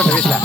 போயிட்டு வீட்டுல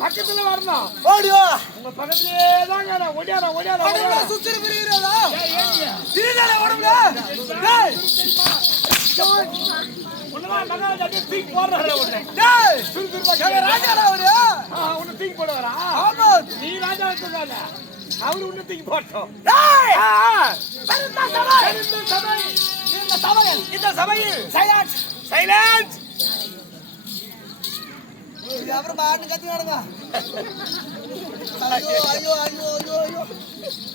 பக்கத்துல வரணும். ஓடிவா உங்க பக்கத்திலே தாங்க நான் ஓடியாரா ஓடியாரா சுத்திர பிரிகிறதா திருடல ஓடுங்க டேய் ஒண்ணுமா மகா ஜட்டி தீக் போறறல ஒண்ணே டேய் சுருசுருப்பா ஏ ராஜாடா அவரு ஒண்ணு தீக் போடுவாரா ஆமா நீ ராஜா வந்ததால அவரு ஒண்ணு தீக் போட்டோம் டேய் இந்த சபையில் சைலன்ஸ் அப்புறம் பாட்டு கத்தினானுங்க ஐயோ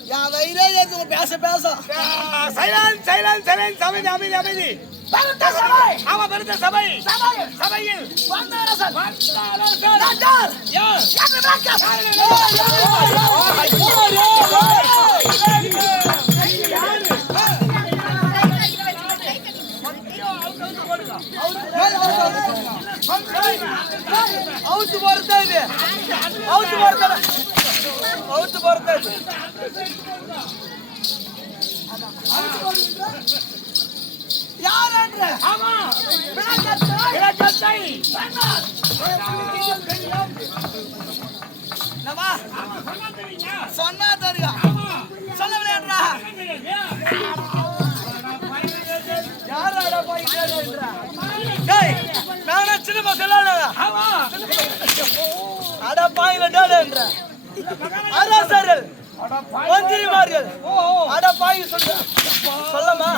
என் வயிறே ஏத்துங்க பேச சைலன்ஸ் அமைதி ஆமா பெருத்த சபை சபையில் வந்தாரசன் ராஜார் அவுத்து போறது யாரன்ற ஆமா விளக்கத்தை நம்ம சொன்னா தெரியும் சொல்ல விளையாடுறா யாராடா போயிட்டேன்றா டேய் நானே சின்ன சொல்லல ஆமா அட பாயில டேடன்ற அரசர்கள் மந்திரிமார்கள் அட பாய் சொல்லமா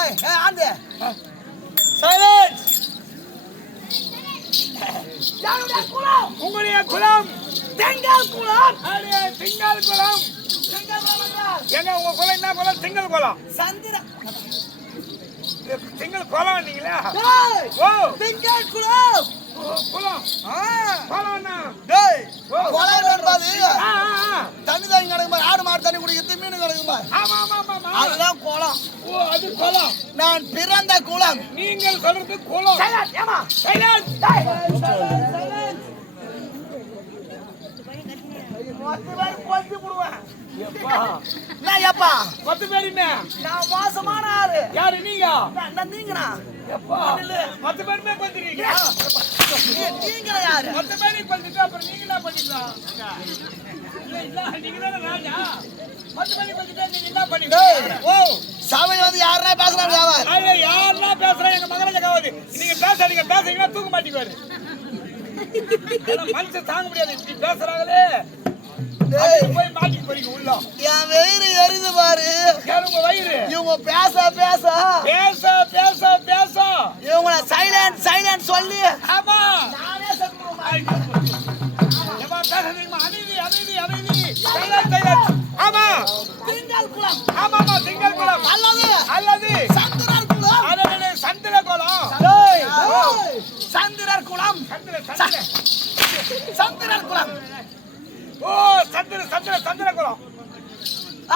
டேய் ஆந்து சைலன்ஸ் யாருடைய குலம் உங்களுடைய குலம் தெங்கல் குலம் அடே திங்கள் குலம் தெங்கல் குலம் எங்க உங்க குலம் என்ன குலம் திங்கள் குலம் சந்திர திங்கள் குலம் நீங்களா டேய் ஓ தெங்கல் குலம் குலம் குலம்னா டேய் ஓ குலம் என்பது ஆ தண்ணி தண்ணி கிடக்குமா ஆடு மாடு தண்ணி குடிக்கிறது மீன் கிடக்குமா ஆமா ஆமா ஆமா அதுதான் குலம் ஓ அது குலம் நான் பிறந்த குலம் நீங்கள் சொல்றது குலம் சைலன்ஸ் ஏமா சைலன்ஸ் மொத்த பேர் கொண்டு போடுவேன் எப்பா நான் எப்பா 10 பேர் என்ன நான் மோசமான ஆளு யாரு நீங்க நான் நீங்கண்ணா எப்பா 10 பேருமே கொஞ்சீங்க நீங்களா யாரு 10 பேரை கொஞ்சிட்டு அப்புறம் நீங்க என்ன பண்ணீங்களா இல்ல நீங்க தான ராஜா 10 பேரை கொஞ்சிட்டு நீங்க என்ன பண்ணீங்க ஓ சபையில வந்து யாரா பேசுறாங்க அவர் ஐயா யாரெல்லாம் பேசுறாங்க எங்க மகன ஜகாவதி நீங்க பேசுறீங்கன்னா தூக்க மாட்டீங்க மனுஷன் தாங்க முடியாது இப்படி பேசுறாங்களே போய் மாட்டிட்டு போறீங்க உள்ள என் வயிறு எரிது பாரு உங்க வயிறு இவங்க பேச பேச பேச பேச பேச இவங்கள சைலன்ட் சைலன்ட் சொல்லி ஆமா நானே செத்துருவேன் ஏமா பேசுறீங்க அமைதி அமைதி அமைதி சைலன்ட் சைலன்ட் ஆமா திங்கள் குலம் ஆமாமா திங்கள் குலம் அல்லது சந்திரர் குலம் அதனே சந்திர குலம் டேய் சந்திரர் குலம் சந்திர சந்திரர் குலம் ஓ சந்திர குலம்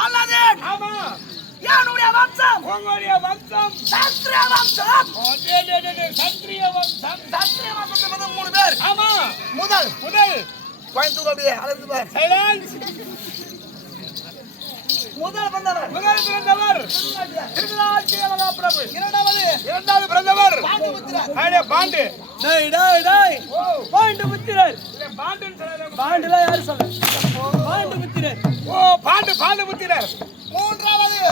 அல்லது ஆமா என்னுடைய வம்சம் உங்களுடைய வம்சம் சந்திர வம்சம் ஓ டே சந்திரிய வம்சம் சந்திர வம்சத்துல வந்து 3 பேர் ஆமா முதல் கோயம்புத்தூர் அப்படியே அழைத்து பார் சைலன்ஸ் முதல் பிறந்தவர் திருநாட்சி மகாபிரபு இரண்டாவது பிறந்தவர் பாண்டுபுத்திரர் அடே பாண்டு டேய் ஓ பாண்டுபுத்திரர் இல்ல பாண்டுன்னு சொல்றாங்க பாண்டுல யாரு சொல்ல பாண்டுபுத்திரர் ஓ பாண்டு புத்திரர் மூன்றாவது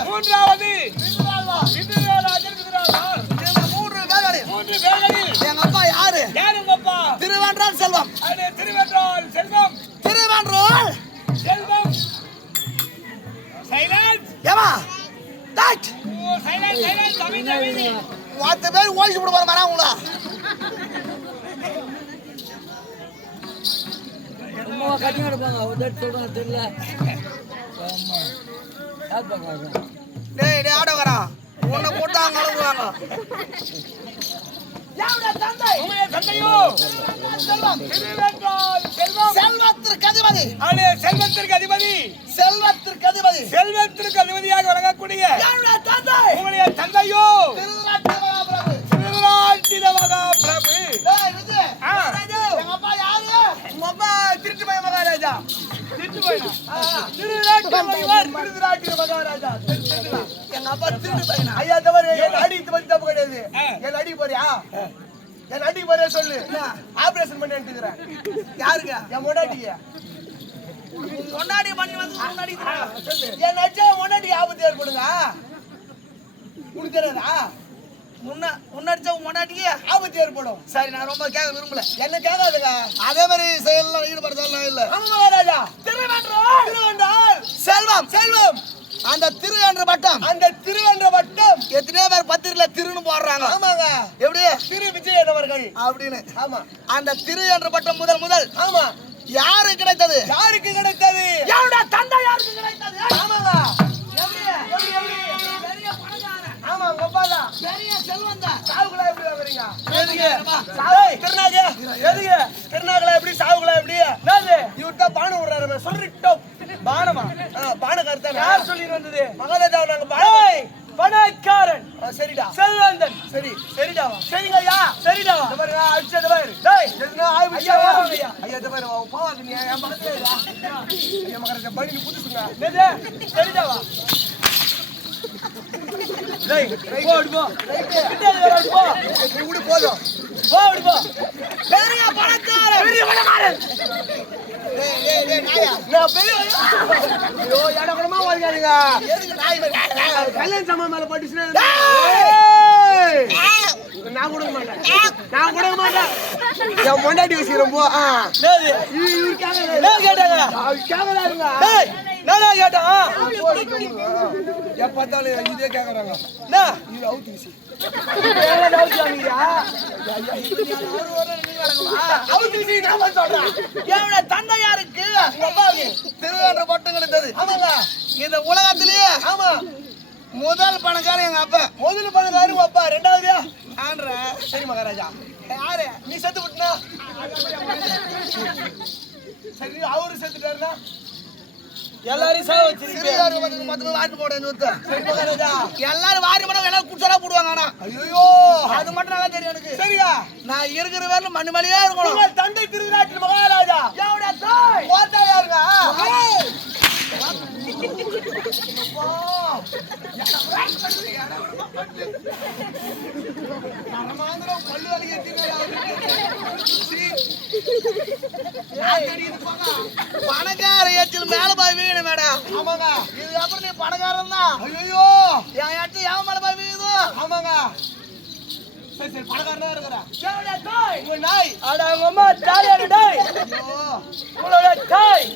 விதுராஜர் இந்த 3 பேர் 3 பேர்களில் எங்க அப்பா யாரு யாருங்க அப்பா திருவன்றால் செல்வம் அடே திருவென்றால் செல்வம் திருவன்றால் செல்வம் சைலன்ஸ் ஏமா டாட் ஓ சைலன்ஸ் அமைதி மொத்த பேர் ஓய்ஸ் போட போற மாறா உங்களா அம்மா கட்டிங் எடுப்பாங்க ஒரு சொல்றாங்க தெரியல ஆமா யார் பார்க்கறாங்க டேய் ஆடவரா உன்னை போட்டாங்க அழுவாங்க யாருடைய தந்தை உங்களுடைய தந்தையோ செல்வம் திருவென்றால் செல்வம் செல்வத்திற்கு அதிபதி அடே செல்வத்திற்கு அதிபதி செல்வத்திற்கு அதிபதி செல்வத்திற்கு அதிபதியாக வழங்கக்கூடிய யாருடைய தந்தை உங்களுடைய தந்தையோ திருநாட்டு மகாபிரபு திருநாட்டில மகாபிரபு டேய் விஜய் ஆ. எங்க அப்பா யாரு உங்க அப்பா திருட்டு பைய மகாராஜா திட்டு போயினா திருநாட்டு மகாராஜா எங்க அப்பா திருட்டு பையனா ஐயா தவறு என் அடித்து வந்து தப்பு கிடையாது என் அடி போறியா என் அடி போறியா சொல்லு ஆபரேஷன் பண்ணி எடுத்துக்கிறேன் யாருங்க என் முன்னாடிக்கு முன்னாடி பண்ணி வந்து முன்னாடி என் அடிச்சா முன்னாடி ஆபத்து ஏற்படுங்க உனக்கு தெரியாதா முன்னாடிச்சா முன்னாடிக்கு ஆபத்து ஏற்படும் சரி நான் ரொம்ப கேட்க விரும்பல என்ன கேட்காதுங்க அதே மாதிரி செயல்லாம் ஈடுபடுத்தலாம் இல்ல ராஜா திருவென்றால் செல்வம் அந்த திரு என்ற வட்டம் எத்தனையோ பேர் பத்திரில திருன்னு போடுறாங்க ஆமாங்க எப்படி திரு விஜய் என்பவர்கள் அப்படின்னு ஆமா அந்த திரு என்ற வட்டம் முதல் ஆமா யாருக்கு கிடைத்தது யாருடைய தந்தை யாருக்கு கிடைத்தது ஆமாங்க எப்படி பெரிய பணக்காரன் ஆமா கோபாலா பெரிய செல்வந்தா சாவுகளா எப்படி வரீங்க எதுக்கு திருநாகே எதுக்கு திருநாகலா எப்படி சாவுகளா எப்படி என்னது இவர்ட்ட பானம் விடுறாரு சொல்லிட்டோம் பானமா பான கருத்தா யார் சொல்லி வந்தது மகாராஜா நாங்க பானம் பணக்காரன் சரிடா செல்வந்தன் சரிடாவா சரிங்க ஐயா சரிடாவா இந்த பாருங்க அடிச்சது பாரு டேய் என்ன ஆயிடுச்சு ஐயா ஐயா இந்த பாரு போவாத நீ என் பக்கத்துல இல்ல ஐயா மகாராஜா பணி புதுசுங்க என்னது சரிடாவா டேய் ஓடு போ கிட்ட ஓடு போ நீ ஓடி போடா ஓடு போ பெரிய பணக்காரன் டேய் நாயா நான் பெரிய ஐயோ எடகடமா வரீங்க எதுக்கு நாய் கல்யாண சாமான் மேல பட்டுச்சுனா ஏய் நான் கொடுக்க மாட்டேன் நான் கொடுக்க மாட்டேன் என் பொண்டாட்டி வச்சுக்கிறேன் போ இவரு கேட்கறாங்க நானா கேட்டான் எப்ப பார்த்தாலும் இதே கேட்கறாங்க இது அவுட் வீசி தந்தை யாருக்கு திருவேற்ற பட்டம் கிடைத்தது இந்த உலகத்திலேயே ஆமா முதல் பணக்காரன் எங்க அப்பா முதல் பணக்காரன் உங்க அப்பா ரெண்டாவது ஆன்ற சரி மகாராஜா யாரு நீ செத்து விட்டுனா சரி அவரு செத்துட்டாருன்னா எல்லாரும் சாவ வச்சிருக்கீங்க வாரி போட எல்லாரும் வாரி போட எல்லாரும் குச்சலா போடுவாங்க ஆனா ஐயோ அது மட்டும் நல்லா தெரியும் எனக்கு சரியா நான் இருக்கிற வேலை மண்ணு மலையா இருக்கணும் உங்கள் தந்தை திருநாட்டில் மகாராஜா ஓட்டா யாருங்க பல்லு பணக்கார ஏச்சல் மேல போய் வீணு மேடம் ஆமாங்க இதுக்கப்புறம் நீ பணக்காரன் தான் ஐயோ என் ஏச்சு எவன் மேல போய் வீங்குதோ ஆமாங்க சரி சரி பணக்காரனா இருக்கிறா உங்க நாய் அட உங்க அம்மா தாயாரு டாய் ஐயோ உங்களோட தாய்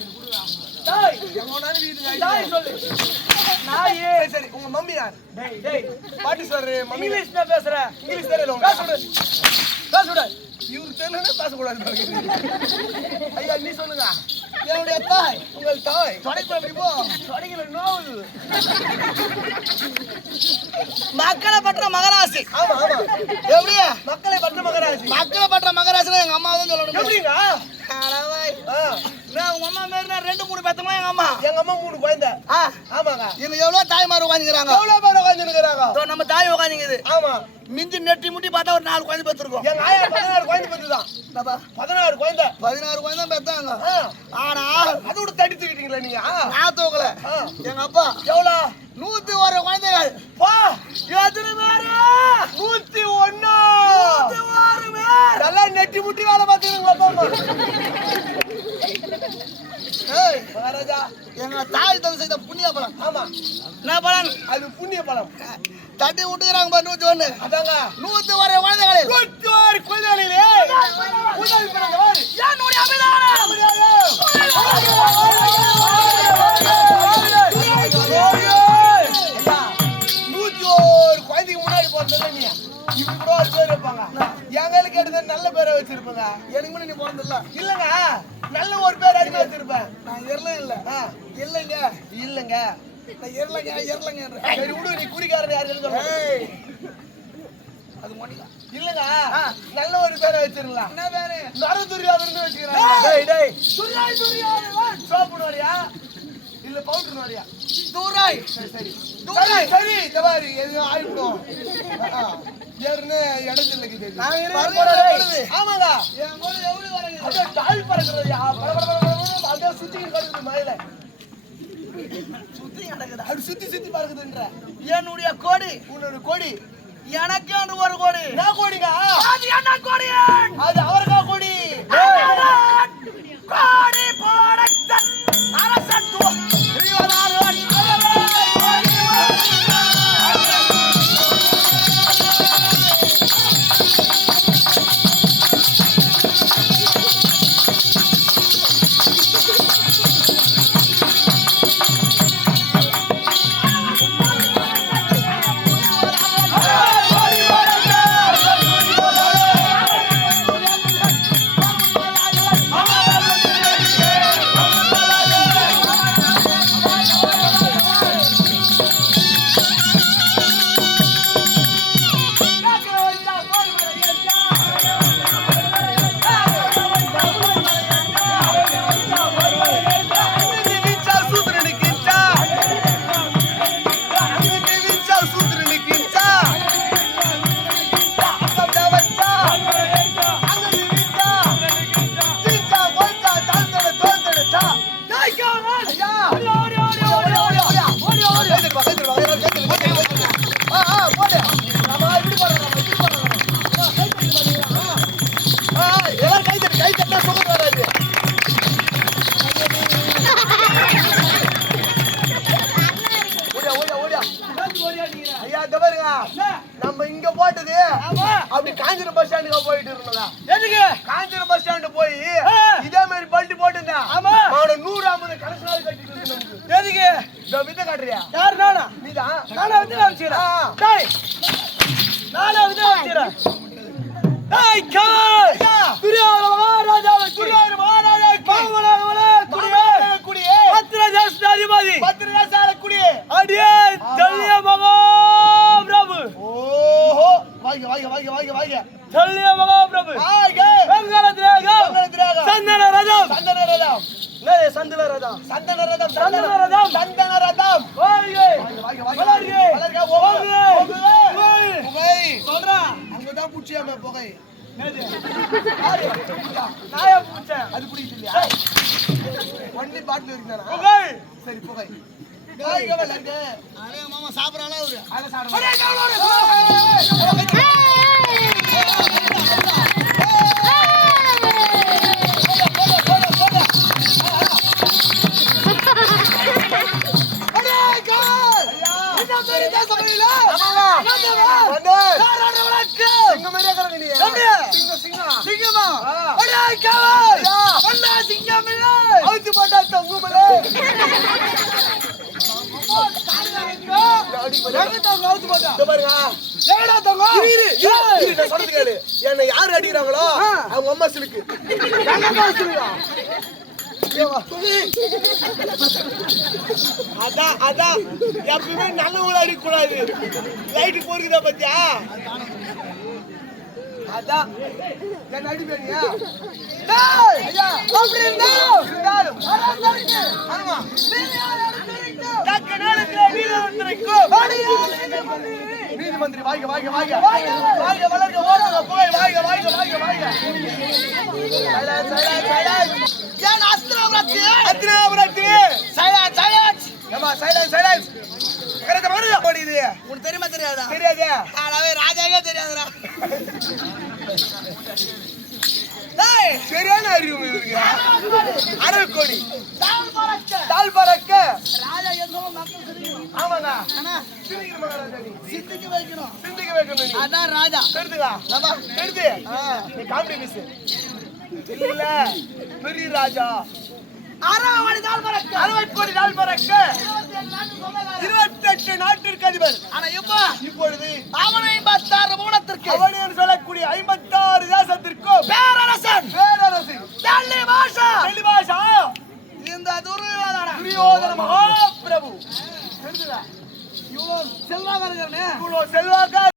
தாய் எங்கோனாலும் வீட்டுக்கு தாய் சொல்லு நாய் சரி சரி உங்க மம்மி யார் டேய் டேய் பாட்டி சார் மம்மி இங்கிலீஷ்ல பேசுற இங்கிலீஷ் தெரியல பேசுட இவருக்கு தெரியல பேசக்கூடாது ஐயா நீ சொல்லுங்க என்னுடைய தாய் உங்கள் தாய் தொடைக்குள்ள அப்படி போ தொடைக்குள்ள நோவுது மக்களை பற்ற மகராசி ஆமா ஆமா எப்படி மக்களை பற்ற மகராசி மக்களை பற்ற மகராசினா எங்க அம்மா தான் சொல்லணும் எப்படிங்க நான் உங்க அம்மா மாரி ரெண்டு மூணு பேத்தமா எங்க அம்மா எங்க அம்மா 3 குழந்தை ஆமாங்க இவங்க எவ்வளவு தாய்மார் உட்காந்துக்கிறாங்க எவ்வளவு பேர் உட்காந்துருக்காங்க நம்ம தாய் உட்காந்துங்குது ஆமா மிஞ்சி நெட்டி முட்டி பார்த்தா ஒரு 4 குழந்தை பெற்றிருக்கோம் எங்க ஆயா 16 குழந்தை பெற்றுதான் 16 குழந்தை 16 குழந்தை பெத்தாங்க ஆனா அதை விட தட்டி தூக்கிட்டீங்களா நீங்க நான் தூக்கல எங்க அப்பா எவ்வளவு 101 குழந்தைகள் பா எத்தனை பேரு 101 101 பேர் நல்லா நெட்டி முட்டி வேலை பார்த்துருங்க அப்பா அம்மா ஏய் மகாராஜா எங்க தாய் தந்தை செய்த புண்ணிய பலம் ஆமா என்ன பலன் அது புண்ணிய பலம் தட்டி விட்டுக்கிறாங்க பாரு 101 அதாங்க 101 குழந்தைகள் 101 குழந்தைகளிலே முதல் பிறந்தவர் என்னுடைய அபிதானம் 101 குழந்தைக்கு முன்னாடி பிறந்தல நீ இப்படி கூட ஒரு பேர் வைப்பாங்க எங்களுக்கு எடுத்த நல்ல பேரை வச்சிருப்பாங்க எனக்கு முன்னாடி நீ பிறந்தில்ல இல்லங்க நல்ல ஒரு பேர் அடிக்க வச்சிருப்பேன் நான் எரலாம் இல்ல இல்லைங்க இல்லங்க நான் எரலங்க சரி விடு நீ குறிக்காரன் யாருன்னு சொல்ல அது மணிக்கா இல்லங்க நல்ல ஒரு பேரை வச்சிருக்கலாம் என்ன பேரு நரதுரியாதன்னு வச்சுக்கிறாங்க டேய் டேய் துரியாதன் சோப்பு நோரியா இல்ல பவுடர் நோரியா தூராய் சரி சரி சரி இந்த மாதிரி எதுவும் ஆயிடும் ஏறுன்னு இடத்துல இருக்குது ஆமாங்க என் கூட எவ்வளவு வரங்க அப்படியே டால் பறக்குறதுயா அப்படியே சுத்திக்கிட்டு கிடக்குது மயில சுத்தி நடக்குது அப்படி சுத்தி சுத்தி பறக்குதுன்ற என்னுடைய கோடி உன்னோட கொடி எனக்கு என்று ஒரு கோடி என்ன கோடிங்க அது என்ன கோடி அது அவருக்கா கொடி கோடி போடத்தன் அரசத்துவ ஸ்ரீவதாரன் போட்டது ஆமா. அப்படி காஞ்சிரம் பஸ் ஸ்டாண்டுக்கு போயிட்டு இருந்ததா எதுக்கு காஞ்சிரம் பஸ் ஸ்டாண்டு போய் இதே மாதிரி பல்ட்டி போட்டுருந்தா ஆமா. அவன 150 கணக்கு கட்டிட்டு இருக்கு. எதுக்கு இந்த வித்த காட்டுறியா யார் நானா நீதான் நானா வந்து வச்சுக்கிறேன் டேய் நானா வந்து வச்சுக்கிறேன் டேய் காய் துரியோதன மகாராஜாவை துரியோதன மகாராஜா பாவனாகவளே குடியே பத்ரதேசாதிபதி பத்திரதாசால குடியே அடியே ஜல்லிய மகா பிரபு ஓஹோ வாங்க ஜல்லிய மகா பிரபு வெங்கல திரேகம் சந்தன ரதம் நேரே சந்தன ரதம் வளர்கே சொல்றா அங்கதான் புடிச்சியாம புகை நேது நாய பூச்சே அது பிடிக்குது இல்லையா வண்டி பாட்டில் இருந்தானா புகை சரி புகை வளர்ந்து அடே மாமா சாப்பிடறாளா அவரு அட சாப்பிடு என்ன யாரு அடிக்கிறாங்களோ அவங்க அம்மா சிலுக்கு அதான் எப்பவுமே நல்லவங்களை அடிக்கக்கூடாது லைட்டு போறீங்க பத்தியா அதான் என்ன அடிப்பீங்க நீதிமந்திரி வாங்க வளர்க்க ஓடுங்க போய் வாங்க உனக்கு தெரியுமா தெரியாதா தெரியாதே ஆனாவே ராஜாவே தெரியாதுடா சரியான அறிவு இருக்கு அடல் கோடி தால் பறக்க ராஜா எதுவும் மக்கள் தெரியும் ஆமாங்க ஆனா சிந்திக்கிற மகாராஜா நீ சிந்திக்கு வைக்கணும் சிந்திக்க வைக்கணும் நீ அதான் ராஜா தெரியுதுடா தெரியுது நீ காமெடி மிஸ் இல்ல பெரிய ராஜா 60 கோடி தால் பறக்க 28 நாட்டிற்கு அதிபர் ஆனா இப்ப இப்பொழுது அவனை 56 மூலத்திற்கு அவன் என்று சொல்லக்கூடிய 56 தேசத்திற்கும் பேரரசன் டெல்லி பாஷா இந்த துரியோதன மகாபிரபு தெரியுதா இவ்வளவு செல்வாக இருக்கிறனே இவ்வளவு செல்வாக்கா